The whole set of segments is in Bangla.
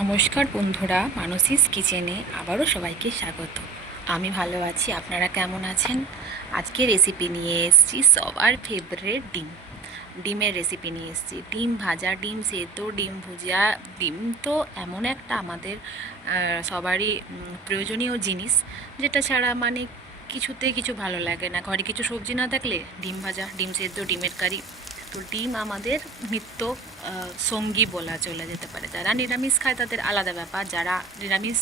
নমস্কার বন্ধুরা, মানসীস কিচেনে আবারও সবাইকে স্বাগত। আমি ভালো আছি, আপনারা কেমন আছেন? আজকে রেসিপি নিয়ে এসেছি সবার ফেভারিট ডিমের রেসিপি নিয়ে এসেছি। ডিম ভাজা, ডিম সেদ্ধ, ডিম ভুজিয়া। ডিম তো এমন একটা আমাদের সবারই প্রয়োজনীয় জিনিস, যেটা ছাড়া মানে কিছুতেই কিছু ভালো লাগে না। ঘরে কিছু সবজি না থাকলে ডিম ভাজা, ডিম সেদ্ধ, ডিমের কারি। তো ডিম আমাদের নিত্য সঙ্গী বলা চলে যেতে পারে। যারা নিরামিষ খায় তাদের আলাদা ব্যাপার, যারা নিরামিষ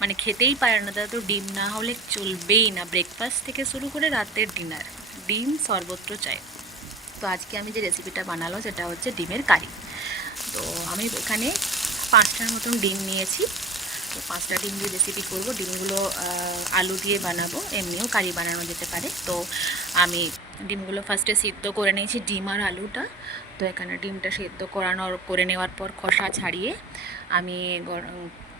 মানে খেতেই পারে না তারা তো ডিম না হলে চলবেই না। ব্রেকফাস্ট থেকে শুরু করে রাতের ডিনার ডিম সর্বত্র চাই। তো আজকে আমি যে রেসিপিটা বানালো সেটা হচ্ছে ডিমের কারি। তো আমি এখানে 5টার মতন ডিম নিয়েছি। তো 5টা ডিম দিয়ে রেসিপি করব। ডিমগুলো আলু দিয়ে বানাবো, এমনিও কারি বানানো যেতে পারে। তো আমি ডিমগুলো ফার্স্টে সিদ্ধ করে নিয়েছি, ডিম আর আলুটা। তো এখানে ডিমটা সিদ্ধ করে নেওয়ার পর খোসা ছাড়িয়ে আমি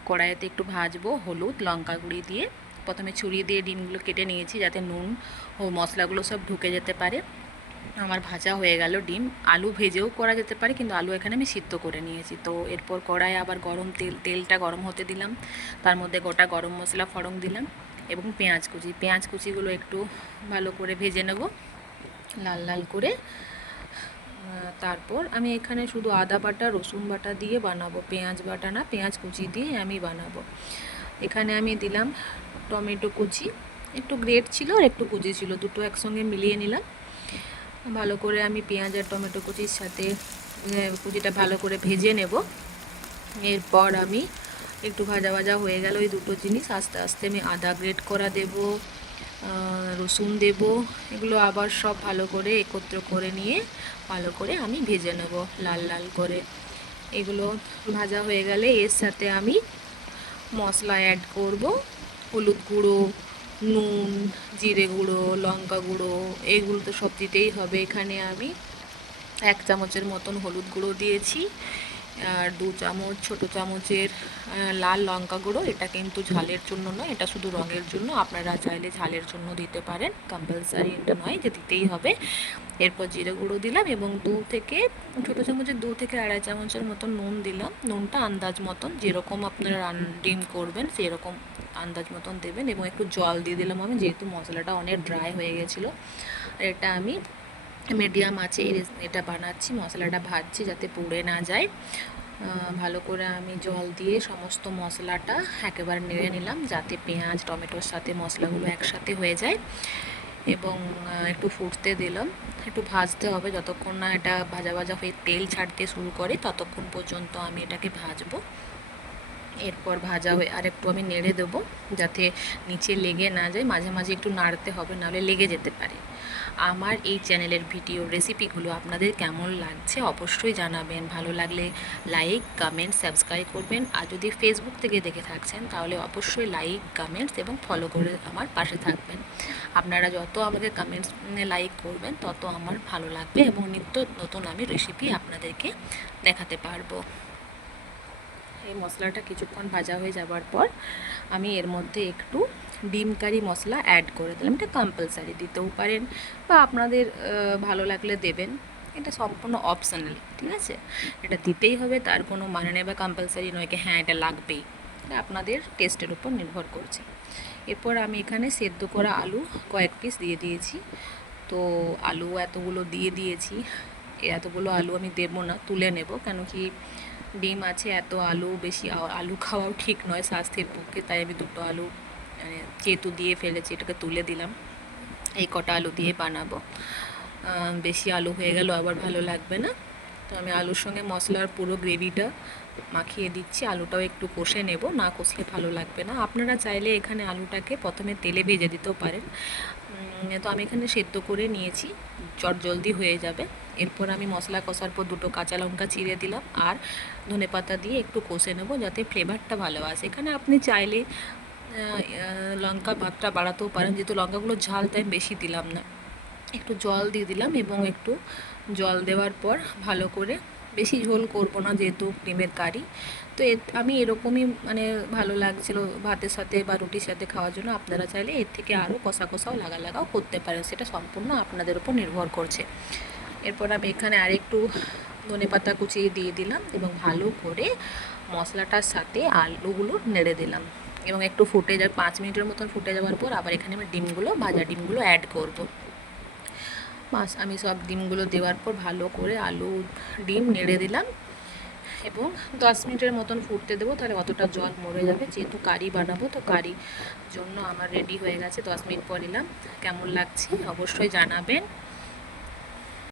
কড়াইতে একটু ভাজবো হলুদ লঙ্কা গুঁড়ি দিয়ে। প্রথমে ছুরি দিয়ে ডিমগুলো কেটে নিয়েছি যাতে নুন ও মশলাগুলো সব ঢুকে যেতে পারে। আমার ভাজা হয়ে গেল ডিম। আলু ভেজেও করা যেতে পারে, কিন্তু আলু এখানে আমি সিদ্ধ করে নিয়েছি। তো এরপর কড়াইয়ে আবার তেলটা গরম হতে দিলাম। তার মধ্যে গোটা গরম মশলা ফোড়ন দিলাম এবং পেঁয়াজ কুচিগুলো একটু ভালো করে ভেজে নেব লাল লাল করে। তারপর আমি এখানে শুধু আদা বাটা রসুন বাটা দিয়ে বানাবো, পেঁয়াজ বাটা না, পেঁয়াজ কুচি দিয়ে আমি বানাবো। এখানে আমি দিলাম টমেটো কুচি, একটু গ্রেট ছিল আর একটু কুচি ছিল, দুটো একসঙ্গে মিলিয়ে নিলাম। ভালো করে আমি পেঁয়াজ আর টমেটো কুচির সাথে কুচিটা ভালো করে ভেজে নেব। এরপর আমি একটু ভাজা ভাজা হয়ে গেল ওই দুটো জিনিস, আস্তে আস্তে আমি আদা গ্রেট করা দেব, রসুন দেব। এগুলো আবার সব ভালো করে একত্র করে নিয়ে ভালো করে আমি ভেজে নেব লাল লাল করে। এগুলো ভাজা হয়ে গেলে এর সাথে আমি মশলা অ্যাড করব। হলুদ গুঁড়ো, নুন, জিরে গুঁড়ো, লঙ্কা গুঁড়ো, এগুলো তো সব দিতেই হবে। এখানে আমি 1 চামচের মতন হলুদ গুঁড়ো দিয়েছি, আর 2 চামচ ছোটো চামচের লাল লঙ্কা গুঁড়ো। এটা কিন্তু ঝালের জন্য নয়, এটা শুধু রঙের জন্য। আপনারা চাইলে ঝালের জন্য দিতে পারেন, কম্পালসারি এটা নয় যে দিতেই হবে। এরপর জিরে গুঁড়ো দিলাম এবং ছোটো চামচের 2 থেকে আড়াই চামচের মতন নুন দিলাম। নুনটা আন্দাজ মতন, যেরকম আপনারা ডিম করবেন সেরকম আন্দাজ মতন দেবেন। এবং একটু জল দিয়ে দিলাম আমি, যেহেতু মশলাটা অনেক ড্রাই হয়ে গেছিলো। এটা আমি মিডিয়াম আছে এটা বানাচ্ছি, মশলাটা ভাজছি যাতে পুড়ে না যায়। ভালো করে আমি জল দিয়ে সমস্ত মশলাটা একেবারে নেড়ে নিলাম যাতে পেঁয়াজ টমেটোর সাথে মশলাগুলো একসাথে হয়ে যায়। এবং একটু ফুটতে দিলাম, একটু ভাজতে হবে যতক্ষণ না এটা ভাজা ভাজা হয়ে তেল ছাড়তে শুরু করে, ততক্ষণ পর্যন্ত আমি এটাকে ভাজবো। এরপর ভাজা হয়ে আর একটু আমি নেড়ে দেবো যাতে নিচে লেগে না যায়, মাঝে মাঝে একটু নাড়তে হবে, নাহলে লেগে যেতে পারে। আমার এই চ্যানেলের ভিডিও রেসিপিগুলো আপনাদের কেমন লাগছে অবশ্যই জানাবেন। ভালো লাগলে লাইক কমেন্ট সাবস্ক্রাইব করবেন। আর যদি ফেসবুক থেকে দেখে থাকছেন তাহলে অবশ্যই লাইক কমেন্টস এবং ফলো করে আমার পাশে থাকবেন। আপনারা যত আমাকে কমেন্টস লাইক করবেন তত আমার ভালো লাগবে এবং নিত্য নতুন আমি রেসিপি আপনাদেরকে দেখাতে পারবো। এই মশলাটা কিছুক্ষণ ভাজা হয়ে যাবার পর আমি এর মধ্যে একটু ডিম কারি মশলা অ্যাড করে দিলাম। এটা কম্পালসারি, দিতেও পারেন বা আপনাদের ভালো লাগলে দেবেন। এটা সম্পূর্ণ অপশনাল, ঠিক আছে? এটা দিতেই হবে তার কোনো মানে নেই বা কম্পালসারি নয় কি হ্যাঁ এটা লাগবেই। এটা আপনাদের টেস্টের উপর নির্ভর করছে। এরপর আমি এখানে সেদ্ধ করা আলু কয়েক পিস দিয়ে দিয়েছি। তো আলু এতগুলো দিয়ে দিয়েছি, এতগুলো আলু আমি দেবো না, তুলে নেব। কেন কি ডিম আছে, এত আলু বেশি আলু খাওয়াও ঠিক নয় স্বাস্থ্যের পক্ষে। তাই আমি দুটো আলু মানে যেহেতু দিয়ে ফেলেছি এটাকে তুলে দিলাম। এই কটা আলু দিয়ে বানাবো, বেশি আলু হয়ে গেল আবার ভালো লাগবে না। তো আমি আলুর সঙ্গে মশলার পুরো গ্রেভিটা মাখিয়ে দিচ্ছি। আলুটাও একটু কষে নেব, না কষলে ভালো লাগবে না। আপনারা চাইলে এখানে আলুটাকে প্রথমে তেলে ভেজে দিতেও পারেন। তো আমি এখানে সেদ্ধ করে নিয়েছি, জলদি হয়ে যাবে। এরপর আমি মশলা কষার পর দুটো কাঁচা লঙ্কা চিড়ে দিলাম আর ধনেপাতা দিয়ে একটু কষে নেব যাতে ফ্লেভারটা ভালো আসে। এখানে আপনি চাইলে লঙ্কা মাত্রা বাড়াতেও পারেন, যেহেতু লঙ্কাগুলো ঝাল তাই বেশি দিলাম না। একটু জল দিয়ে দিলাম এবং একটু জল দেওয়ার পর ভালো করে, বেশি ঝোল করবো না যেহেতু ডিমের কারি। তো আমি এরকমই মানে ভালো লাগছিলো ভাতের সাথে বা রুটির সাথে খাওয়ার জন্য। আপনারা চাইলে এর থেকে আরও কষাও লাগাও করতে পারেন, সেটা সম্পূর্ণ আপনাদের উপর নির্ভর করছে। এরপর আমি এখানে আরেকটু ধনেপাতা কুচিয়ে দিয়ে দিলাম এবং ভালো করে মশলাটার সাথে আলুগুলো নেড়ে দিলাম এবং একটু ফুটে যায়, 5 মিনিটের মতন ফুটে যাওয়ার পর আবার এখানে আমি ডিমগুলো, ভাজা ডিমগুলো অ্যাড করব। আমি সব ডিমগুলো দেওয়ার পর ভালো করে আলু ডিম নেড়ে দিলাম এবং 10 মিনিটের মতন ফুটতে দেবো, তাহলে অতটা জল মরে যাবে। যেহেতু কারি বানাবো, তো কারি জন্য আমার রেডি হয়ে গেছে। 10 মিনিট পর এলাম, কেমন লাগছে অবশ্যই জানাবেন।